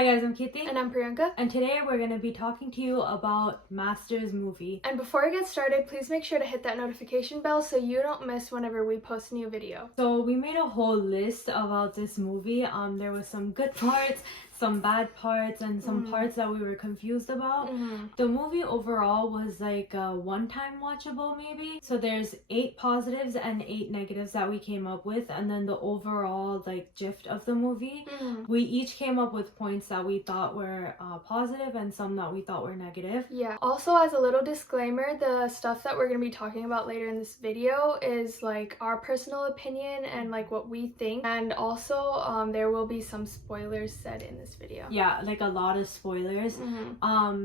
Hi guys, I'm Kirti. And I'm Priyanka. And today we're going to be talking to you about Masters movie. And before we get started, please make sure to hit that notification bell so you don't miss whenever we post a new video. So we made a whole list about this movie. There was some good parts, some bad parts, and some parts that we were confused about. The movie overall was like a one-time watchable maybe. So there's 8 positives and 8 negatives that we came up with, and then the overall like gist of the movie. We each came up with points that we thought were positive and some that we thought were negative. Yeah. Also, as a little disclaimer, the stuff that we're going to be talking about later in this video is like our personal opinion and like what we think. And also, there will be some spoilers said in this video. Yeah, like a lot of spoilers.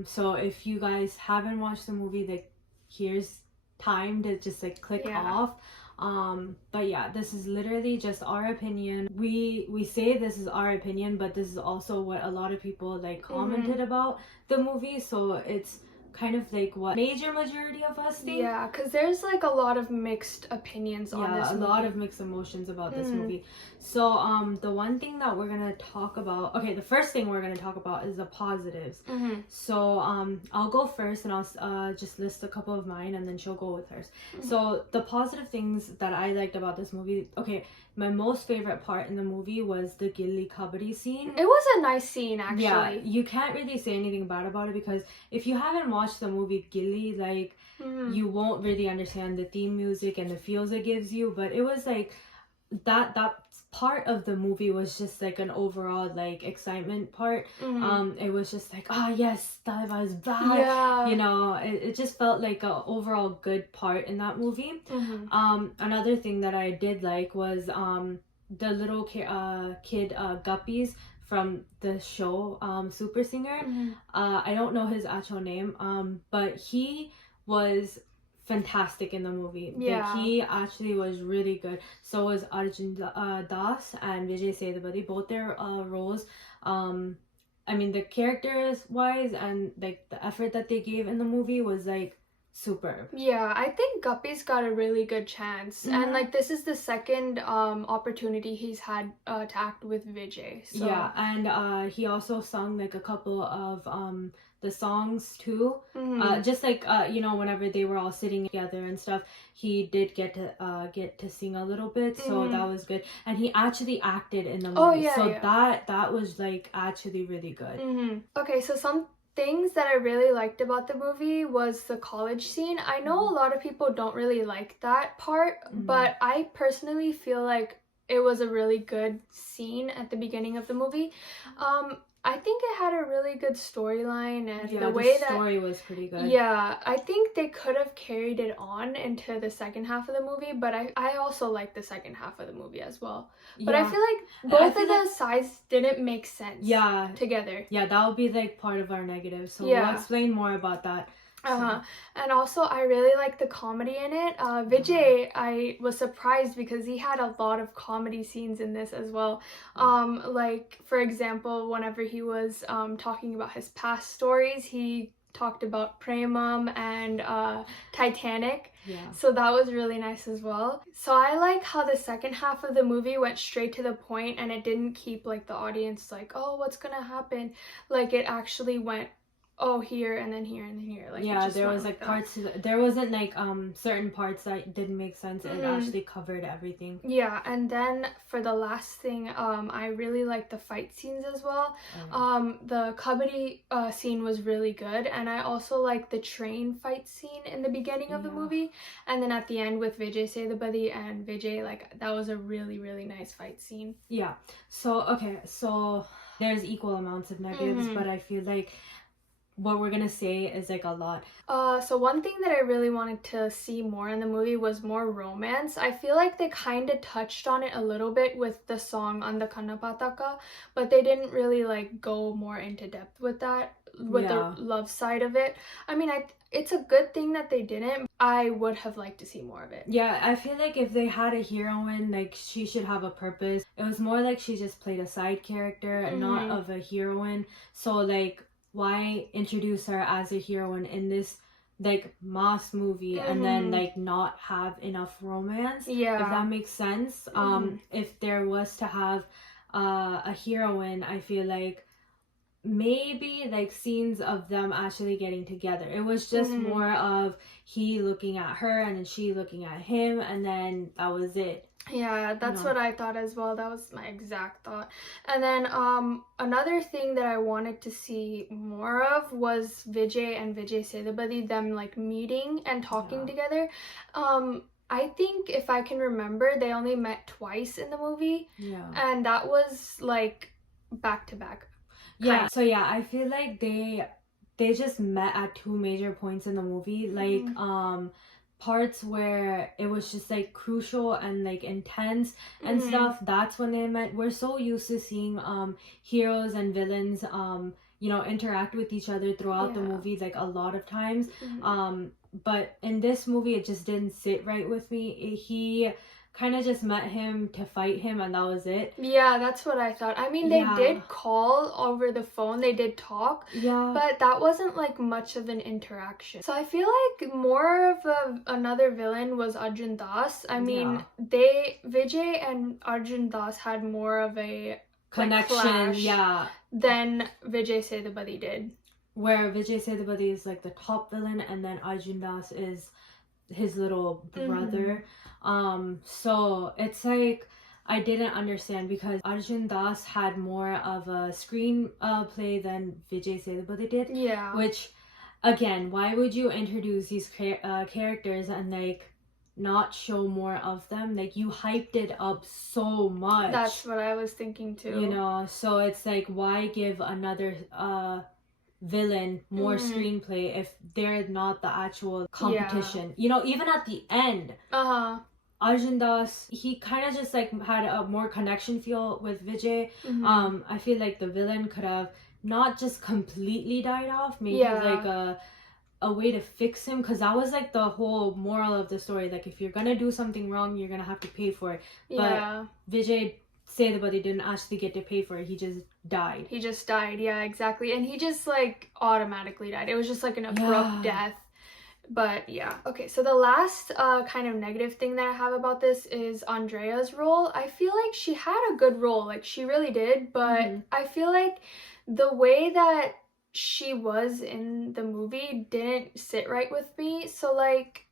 So if you guys haven't watched the movie, like here's time to just like click off. But yeah, this is literally just our opinion. We say this is our opinion, but this is also what a lot of people like commented about the movie, so it's kind of like what majority of us think. Yeah, because there's like a lot of mixed opinions on this movie. Yeah, a lot of mixed emotions about this movie. So the one thing that we're gonna talk about, the first thing we're gonna talk about is the positives. So I'll go first and I'll just list a couple of mine and then she'll go with hers. So the positive things that I liked about this movie, my most favorite part in the movie was the Gilli Kabaddi scene. It was a nice scene, actually. Yeah, you can't really say anything bad about it because if you haven't watched the movie Gilli, like, you won't really understand the theme music and the feels it gives you. But it was like, that part of the movie was just like an overall like excitement part. It was just like, oh yes, Thalapathy is back. Yeah. You know, it just felt like a overall good part in that movie. Another thing that I did like was the little kid Guppies from the show Super Singer. I don't know his actual name, but he was fantastic in the movie. Yeah. Like, he actually was really good. So was Arjun Das and Vijay Sethupathi. Both their roles, I mean, the characters wise and like the effort that they gave in the movie was like superb. Yeah, I think Guppy's got a really good chance, and like this is the second opportunity he's had to act with Vijay. So. Yeah, and he also sung like a couple of the songs too. Just like you know, whenever they were all sitting together and stuff, he did get to sing a little bit, so that was good. And he actually acted in the movie, that was like actually really good. Okay, so some things that I really liked about the movie was the college scene. I know a lot of people don't really like that part, but I personally feel like it was a really good scene at the beginning of the movie. I think it had a really good storyline, and the way that story was pretty good. Yeah, I think they could have carried it on into the second half of the movie, but I also like the second half of the movie as well. But I feel like both of the sides didn't make sense together. Yeah, that would be like part of our negative. So we'll explain more about that. And also I really like the comedy in it. Vijay, I was surprised because he had a lot of comedy scenes in this as well. Like for example, whenever he was talking about his past stories, he talked about Premam and Titanic. So that was really nice as well. So I like how the second half of the movie went straight to the point and it didn't keep like the audience like, oh, what's gonna happen? Like it actually went, oh, here and then here and then here. Like, yeah, there was like parts there wasn't like certain parts that didn't make sense. It actually covered everything. Yeah, and then for the last thing, I really liked the fight scenes as well. The kabaddi scene was really good, and I also liked the train fight scene in the beginning of the movie, and then at the end with Vijay Sethupathi and Vijay, like that was a really, really nice fight scene. Yeah, so so there's equal amounts of negatives, but I feel like what we're gonna say is like a lot. So one thing that I really wanted to see more in the movie was more romance. I feel like they kind of touched on it a little bit with the song Anda Kanna Pataka, but they didn't really like go more into depth with that, with the love side of it. I mean, it's a good thing that they didn't. I would have liked to see more of it. Yeah, I feel like if they had a heroine, like she should have a purpose. It was more like she just played a side character and not of a heroine. So like, why introduce her as a heroine in this like mass movie and then like not have enough romance? If that makes sense. If there was to have a heroine, I feel like maybe like scenes of them actually getting together. It was just more of he looking at her and then she looking at him, and then that was it. Yeah, that's what I thought as well. That was my exact thought. And then another thing that I wanted to see more of was Vijay and Vijay Sethupathi, them like meeting and talking together. I think if I can remember, they only met twice in the movie. Yeah. And that was like back to back. Yeah. So yeah, I feel like they just met at two major points in the movie. Like parts where it was just like crucial and like intense and stuff, that's when they met. We're so used to seeing heroes and villains you know, interact with each other throughout the movie like a lot of times. But in this movie it just didn't sit right with me. He kind of just met him to fight him, and that was it. Yeah, that's what I thought. I mean, they did call over the phone, they did talk, but that wasn't like much of an interaction. So I feel like more of another villain was Arjun Das. I mean, Vijay and Arjun Das had more of a connection, than Vijay Sethupathi did. Where Vijay Sethupathi is like the top villain, and then Arjun Das is his little brother. So it's like I didn't understand, because Arjun Das had more of a screen play than Vijay Sethupathi did. Yeah. Which, again, why would you introduce these characters and like not show more of them? Like, you hyped it up so much. That's what I was thinking too. You know, so it's like, why give another villain more screenplay if they're not the actual competition? You know, even at the end, Arjun Das, he kind of just like had a more connection feel with Vijay. I feel like the villain could have not just completely died off, maybe like a way to fix him, because that was like the whole moral of the story. Like, if you're gonna do something wrong, you're gonna have to pay for it. But Vijay Sethupathi didn't actually get to pay for it. He just died. Yeah, exactly. And he just like automatically died. It was just like an abrupt death. But yeah, okay, so the last kind of negative thing that I have about this is Andrea's role. I feel like she had a good role, like she really did, but I feel like the way that she was in the movie didn't sit right with me. So like,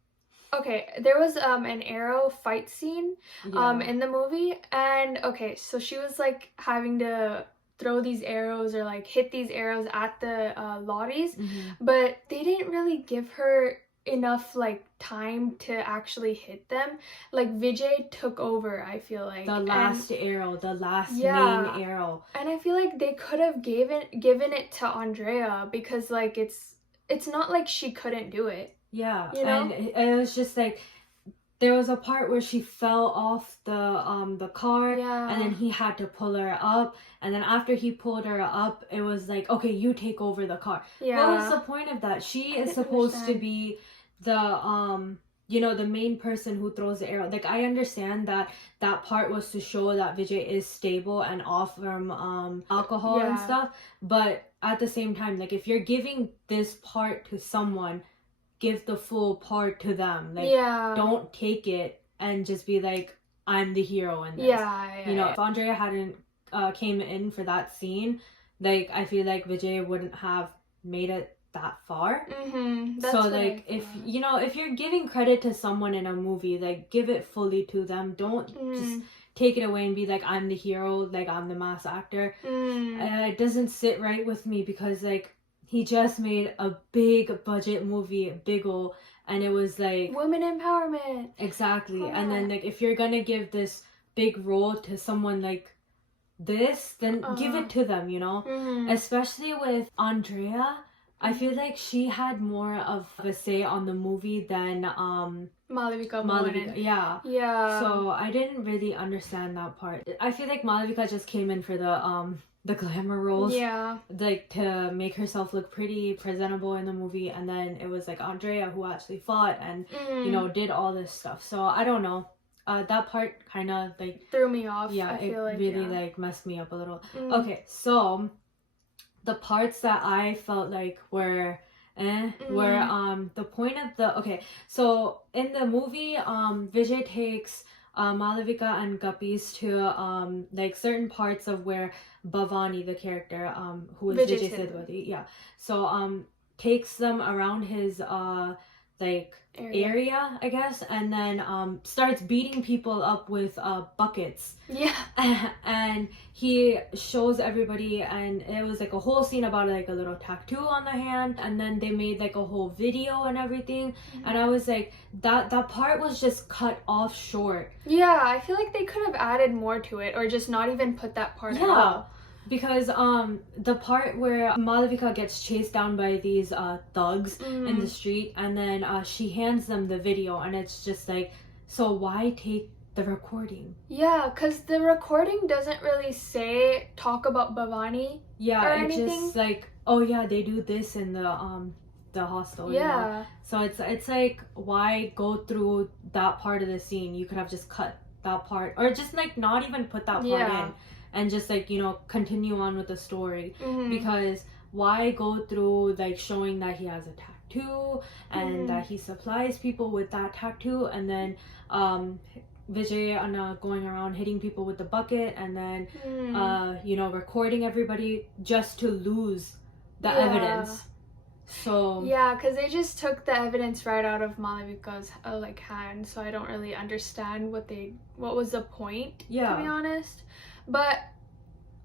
okay, there was an arrow fight scene in the movie, and okay, so she was like having to throw these arrows or like hit these arrows at the lotties, but they didn't really give her enough like time to actually hit them. Like, Vijay took over, I feel like. The last arrow, the last main arrow. And I feel like they could have given it to Andrea, because like it's not like she couldn't do it. Yeah, you know? And it was just like, there was a part where she fell off the car, and then he had to pull her up, and then after he pulled her up, it was like, okay, you take over the car. What was the point of that? She is supposed to be the you know, the main person who throws the arrow. Like, I understand that part was to show that Vijay is stable and off from alcohol and stuff, but at the same time, like, if you're giving this part to someone, give the full part to them. Like, don't take it and just be like, I'm the hero in this. You know, if Andrea hadn't came in for that scene, like, I feel like Vijay wouldn't have made it that far. So like, if you know, if you're giving credit to someone in a movie, like, give it fully to them. Don't just take it away and be like, I'm the hero, like, I'm the mass actor. It doesn't sit right with me, because like, he just made a big budget movie, Big Ol', and it was like women empowerment. Exactly. And then like, if you're gonna give this big role to someone like this, then give it to them, you know. Especially with Andrea, I feel like she had more of a say on the movie than Malavika. Yeah. So I didn't really understand that part. I feel like Malavika just came in for the glamour roles, like, to make herself look pretty presentable in the movie, and then it was like Andrea who actually fought and you know, did all this stuff. So I don't know, that part kind of like threw me off. I feel like really like messed me up a little. Okay, so the parts that I felt like were were the point of the so in the movie, Vijay takes Malavika and Guppies to like certain parts of where Bhavani, the character, who is Vijay Vijay Sethupathi, yeah. So takes them around his like area, I guess, and then starts beating people up with buckets. Yeah. And he shows everybody, and it was like a whole scene about like a little tattoo on the hand, and then they made like a whole video and everything. And I was like, that part was just cut off short. Yeah, I feel like they could have added more to it, or just not even put that part at all. Because the part where Malavika gets chased down by these thugs in the street, and then she hands them the video, and it's just like, so why take the recording? Yeah, because the recording doesn't really talk about Bhavani. Yeah, or it anything. just like, oh yeah, they do this in the hostel. Yeah. You know? So it's like, why go through that part of the scene? You could have just cut that part, or just like not even put that part in. And just like, you know, continue on with the story. Because why go through like showing that he has a tattoo and that he supplies people with that tattoo, and then Vijay going around hitting people with the bucket, and then you know, recording everybody just to lose the evidence. So yeah, because they just took the evidence right out of Malavika's like hand, so I don't really understand what was the point, to be honest. But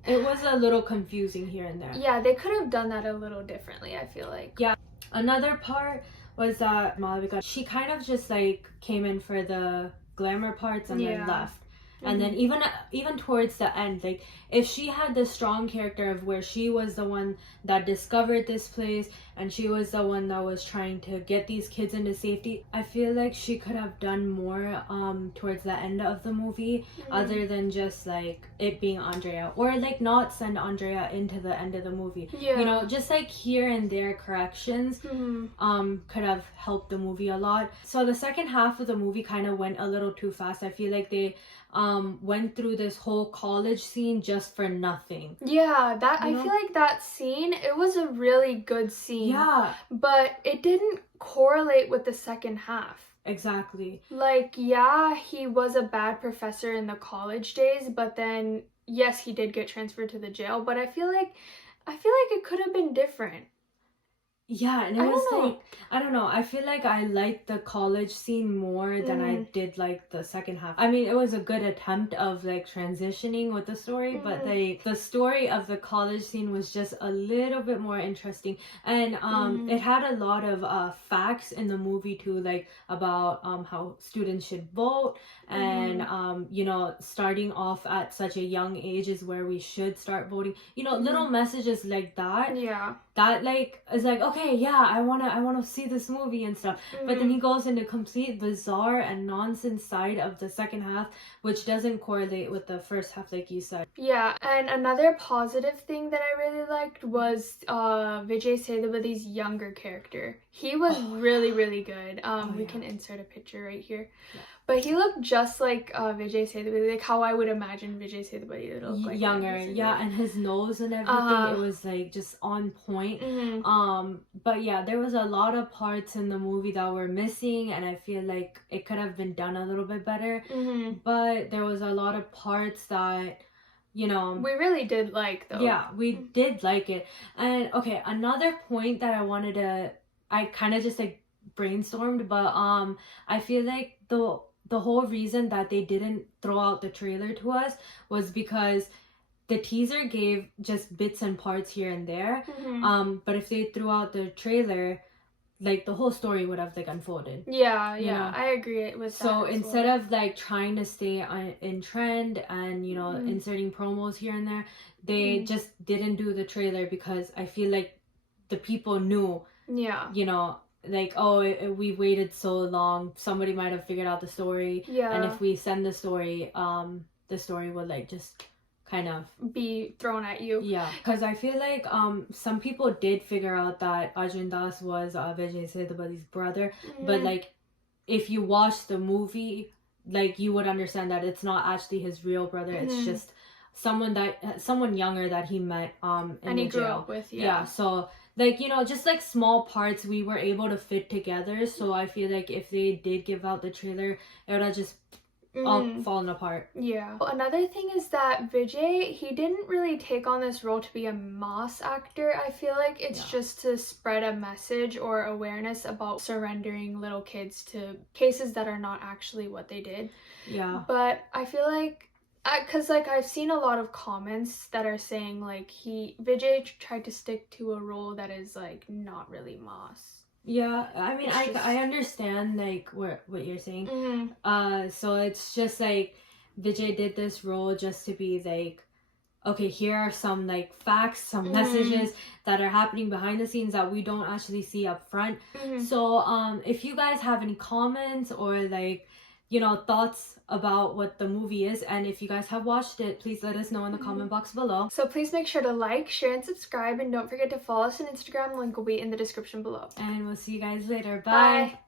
it was a little confusing here and there. Yeah, they could have done that a little differently, I feel like. Yeah. Another part was that Malavika, she kind of just like came in for the glamour parts and then left. And then even towards the end, like if she had the strong character of where she was the one that discovered this place and she was the one that was trying to get these kids into safety, I feel like she could have done more towards the end of the movie, other than just like it being Andrea, or like not send Andrea into the end of the movie. You know, just like here and there corrections could have helped the movie a lot. So the second half of the movie kind of went a little too fast. I feel like they went through this whole college scene just for nothing. Yeah, that I feel like that scene, it was a really good scene. Yeah. But it didn't correlate with the second half. Exactly. Like, yeah, he was a bad professor in the college days, but then yes, he did get transferred to the jail, but I feel like it could have been different. Yeah, and it was like, I don't know, I feel like I liked the college scene more than I did like the second half. I mean, it was a good attempt of like transitioning with the story, but the story of the college scene was just a little bit more interesting. And it had a lot of facts in the movie too, like about how students should vote, and you know, starting off at such a young age is where we should start voting. You know, little messages like that. Yeah. That like is like, okay, yeah, I wanna see this movie and stuff. But then he goes into complete bizarre and nonsense side of the second half, which doesn't correlate with the first half, like you said. Yeah, and another positive thing that I really liked was Vijay Sethupathiy's younger character. He was really, really good. We can insert a picture right here. Yeah. But he looked just like Vijay Sethupathi, like how I would imagine Vijay Sethupathi to look like. Younger, and his nose and everything, it was like just on point. But yeah, there was a lot of parts in the movie that were missing, and I feel like it could have been done a little bit better. But there was a lot of parts that, you know, we really did like, though. Yeah, we did like it. And okay, another point that I kind of just like brainstormed, but I feel like the whole reason that they didn't throw out the trailer to us was because the teaser gave just bits and parts here and there. But if they threw out the trailer, like the whole story would have like unfolded. Yeah, you know? I agree with that. So instead of like trying to stay in trend and, you know, inserting promos here and there, they just didn't do the trailer because I feel like the people knew, you know, like, oh, we waited so long, somebody might have figured out the story, and if we send the story would like just kind of be thrown at you. Yeah, because I feel like some people did figure out that Arjun Das was Vijay Sethupathiy's brother, but like if you watch the movie, like you would understand that it's not actually his real brother. It's just someone younger that he met in and the he grew jail. up with. Yeah, so like, you know, just like small parts we were able to fit together. So I feel like if they did give out the trailer, it would have just fallen apart. Yeah. Another thing is that Vijay, he didn't really take on this role to be a mass actor. I feel like it's just to spread a message or awareness about surrendering little kids to cases that are not actually what they did. Yeah. But I feel like, because like I've seen a lot of comments that are saying like Vijay tried to stick to a role that is like not really mass. Yeah, I mean, I understand like what you're saying. So it's just like Vijay did this role just to be like, okay, here are some like facts, some messages that are happening behind the scenes that we don't actually see up front. So if you guys have any comments or like, you know, thoughts about what the movie is, and if you guys have watched it, please let us know in the comment box below. So please make sure to like, share, and subscribe, and don't forget to follow us on Instagram. Link will be in the description below. And we'll see you guys later. Bye.